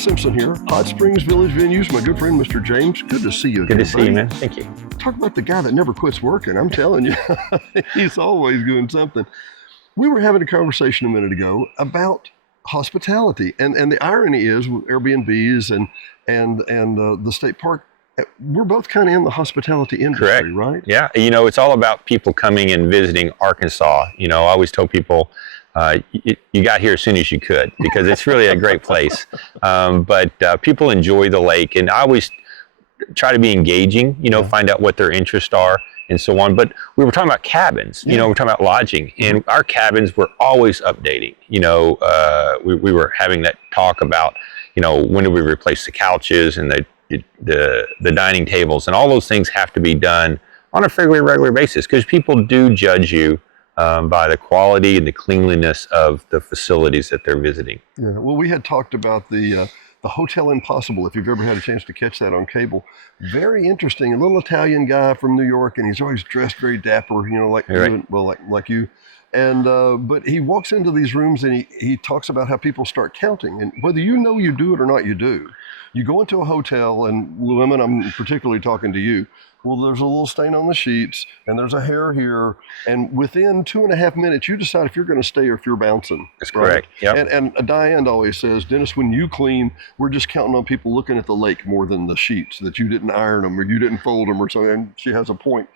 Simpson here, Hot Springs Village Venues. My good friend, Mr. James. Good to see you again. Good to see you, man. Thank you. Talk about the guy that never quits working. I'm telling you, he's always doing something. We were having a conversation a minute ago about hospitality, and the irony is with Airbnbs and the state park. We're both kind of in the hospitality industry, Correct. Right? Yeah. You know, it's all about people coming and visiting Arkansas. You know, I always tell people, you got here as soon as you could because it's really a great place. But people enjoy the lake, and I always try to be engaging, you know, find out what their interests are and so on. But we were talking about cabins, you know, we're talking about lodging, and our cabins were always updating. You know, we were having that talk about, you know, when do we replace the couches and the dining tables, and all those things have to be done on a fairly regular basis because people do judge you by the quality and the cleanliness of the facilities that they're visiting. Yeah. Well, we had talked about the Hotel Impossible, if you've ever had a chance to catch that on cable. Very interesting. A little Italian guy from New York, and he's always dressed very dapper, you know, like like you. And but he walks into these rooms and he talks about how people start counting, and whether you know you do it or not, you do. You go into a hotel, and women, I'm particularly talking to you. Well, there's a little stain on the sheets, and there's a hair here, and within 2.5 minutes, you decide if you're going to stay or if you're bouncing. That's correct. Yep. And Diane always says, Dennis, when you clean, we're just counting on people looking at the lake more than the sheets, that you didn't iron them or you didn't fold them or something. And she has a point.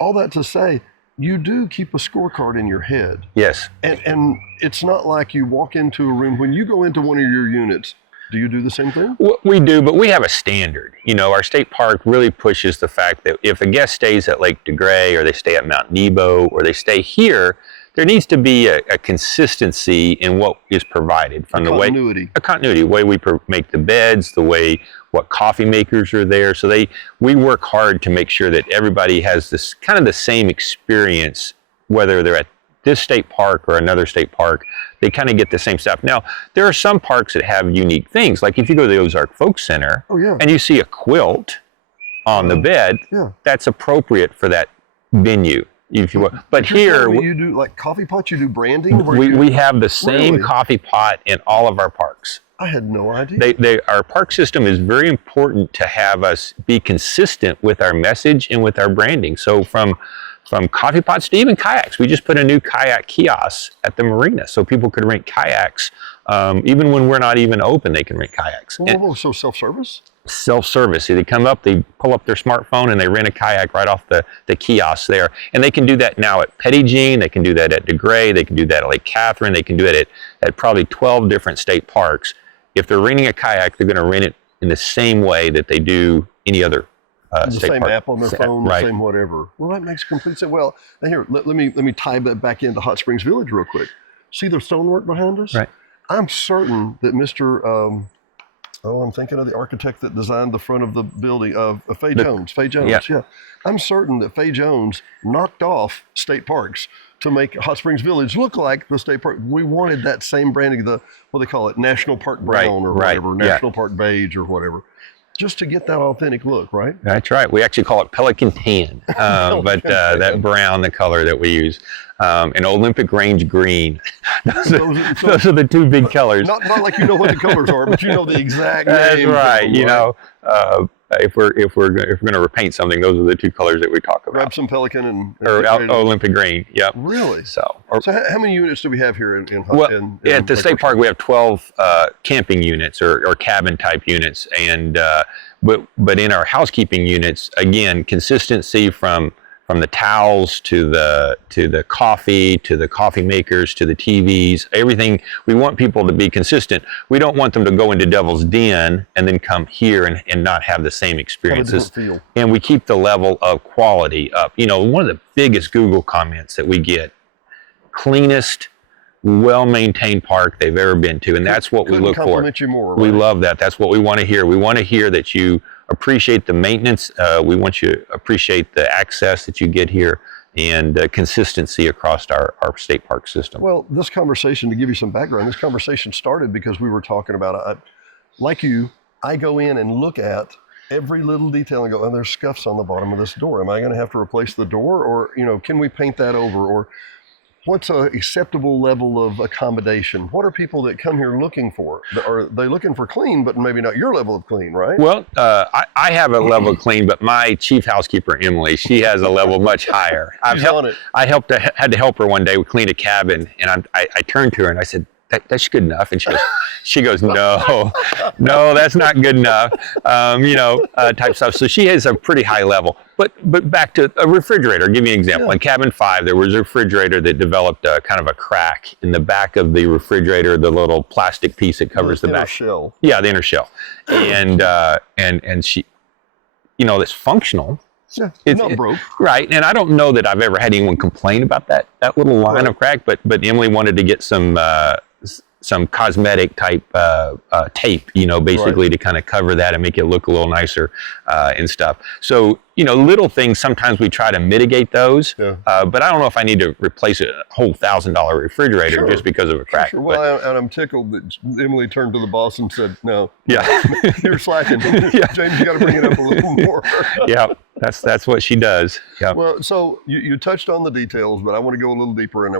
All that to say, you do keep a scorecard in your head. Yes. And it's not like you walk into a room. When you go into one of your units, do you do the same thing? We do, but we have a standard. You know, our state park really pushes the fact that if a guest stays at Lake DeGray, or they stay at Mount Nebo, or they stay here, there needs to be a consistency in what is provided from the way we make the beds, the way what coffee makers are there. So we work hard to make sure that everybody has this kind of the same experience, whether they're at this state park or another state park. They kind of get the same stuff. Now, there are some parks that have unique things. Like if you go to the Ozark Folk Center and you see a quilt on the bed, that's appropriate for that venue, if you will. But here, you do like coffee pots, you do branding? We have the same coffee pot in all of our parks. I had no idea. Our park system is very important to have us be consistent with our message and with our branding. So from coffee pots to even kayaks. We just put a new kayak kiosk at the Marina so people could rent kayaks. Even when we're not even open, they can rent kayaks. So self-service? Self-service. They come up, they pull up their smartphone, and they rent a kayak right off the kiosk there. And they can do that now at Petit Jean, they can do that at DeGray, they can do that at Lake Catherine, they can do it at probably 12 different state parks. If they're renting a kayak, they're going to rent it in the same way that they do any other the same app on their phone, the same whatever. Well, that makes complete sense. Well, now here, let me tie that back into Hot Springs Village real quick. See the stonework behind us? Right. I'm certain that Mr. I'm thinking of the architect that designed the front of the building, Fay Jones. Fay Jones, yeah. I'm certain that Fay Jones knocked off state parks to make Hot Springs Village look like the state park. We wanted that same branding, what they call it, National Park Brown or whatever, National Park Beige or whatever. Just to get that authentic look, right? That's right. We actually call it Pelican Tan, but that brown, the color that we use, and Olympic Range green. Those are the two big colors. Not like you know what the colors are, but you know the exact name. That's right. You know, if we're going to repaint something, those are the two colors that we talk about. Grab some Pelican or Olympic green. Yep. Really? So how many units do we have here in at the state park? We have 12 camping units or cabin type units, and but in our housekeeping units, again, consistency from the towels to the coffee, to the coffee makers, to the TVs, everything. We want people to be consistent. We don't want them to go into Devil's Den and then come here and not have the same experiences. And we keep the level of quality up. You know, one of the biggest Google comments that we get, cleanest, well-maintained park they've ever been to, and that's what we look for. Compliment you more, right? We love that. That's what we want to hear. We want to hear that you appreciate the maintenance. We want you to appreciate the access that you get here and consistency across our state park system. Well, this conversation, to give you some background, this conversation started because we were talking about, like you, I go in and look at every little detail and go, there's scuffs on the bottom of this door. Am I going to have to replace the door? Or, can we paint that over? Or what's a acceptable level of accommodation? What are people that come here looking for? Are they looking for clean, but maybe not your level of clean, right? Well, I have a level of clean, but my chief housekeeper, Emily, she has a level much higher. I had to help her one day. We cleaned a cabin, and I turned to her and I said, that's good enough. And she goes, no, that's not good enough, type stuff. So she has a pretty high level. But back to a refrigerator. I'll give you an example. In cabin 5, there was a refrigerator that developed kind of a crack in the back of the refrigerator, the little plastic piece that covers the back. Shell. Yeah, the inner shell. And she, it's functional. Yeah, it's not broke. Right. And I don't know that I've ever had anyone complain about that little line of crack, but Emily wanted to get some cosmetic type tape, basically to kind of cover that and make it look a little nicer and stuff. So, little things, sometimes we try to mitigate those, but I don't know if I need to replace a whole $1,000 refrigerator just because of a crack. Sure. Well, and I'm tickled that Emily turned to the boss and said, no, you're slacking. James, you got to bring it up a little more. Yeah, that's what she does. Yeah. Well, so you touched on the details, but I want to go a little deeper. And